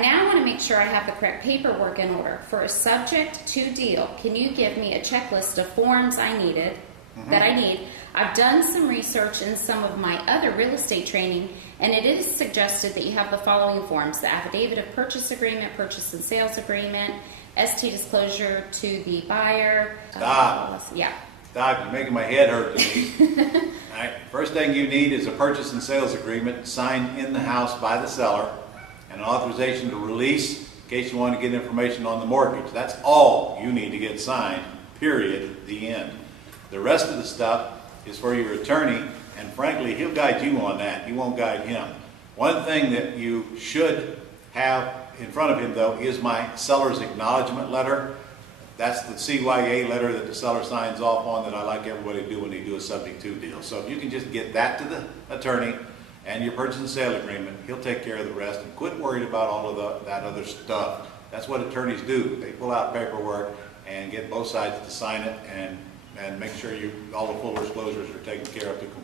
I now want to make sure I have the correct paperwork in order. For a subject to deal, can you give me a checklist of forms I needed, that I need? I've done some research in some of my other real estate training, and it is suggested that you have the following forms: the affidavit of purchase agreement, purchase and sales agreement, ST disclosure to the buyer. Stop. Yeah. Stop, you're making my head hurt, Denise. All right, first thing you need is a purchase and sales agreement signed in the house by the seller, and an authorization to release in case you want to get information on the mortgage. That's all you need to get signed, period, the end. The rest of the stuff is for your attorney, and frankly, he'll guide you on that. You won't guide him. One thing that you should have in front of him, though, is my seller's acknowledgement letter. That's the CYA letter that the seller signs off on, that I like everybody to do when they do a subject to deal. So if you can just get that to the attorney and your purchase and sale agreement, he'll take care of the rest, and quit worried about all of that other stuff. That's what attorneys do. They pull out paperwork and get both sides to sign it and make sure all the full disclosures are taken care of to comply.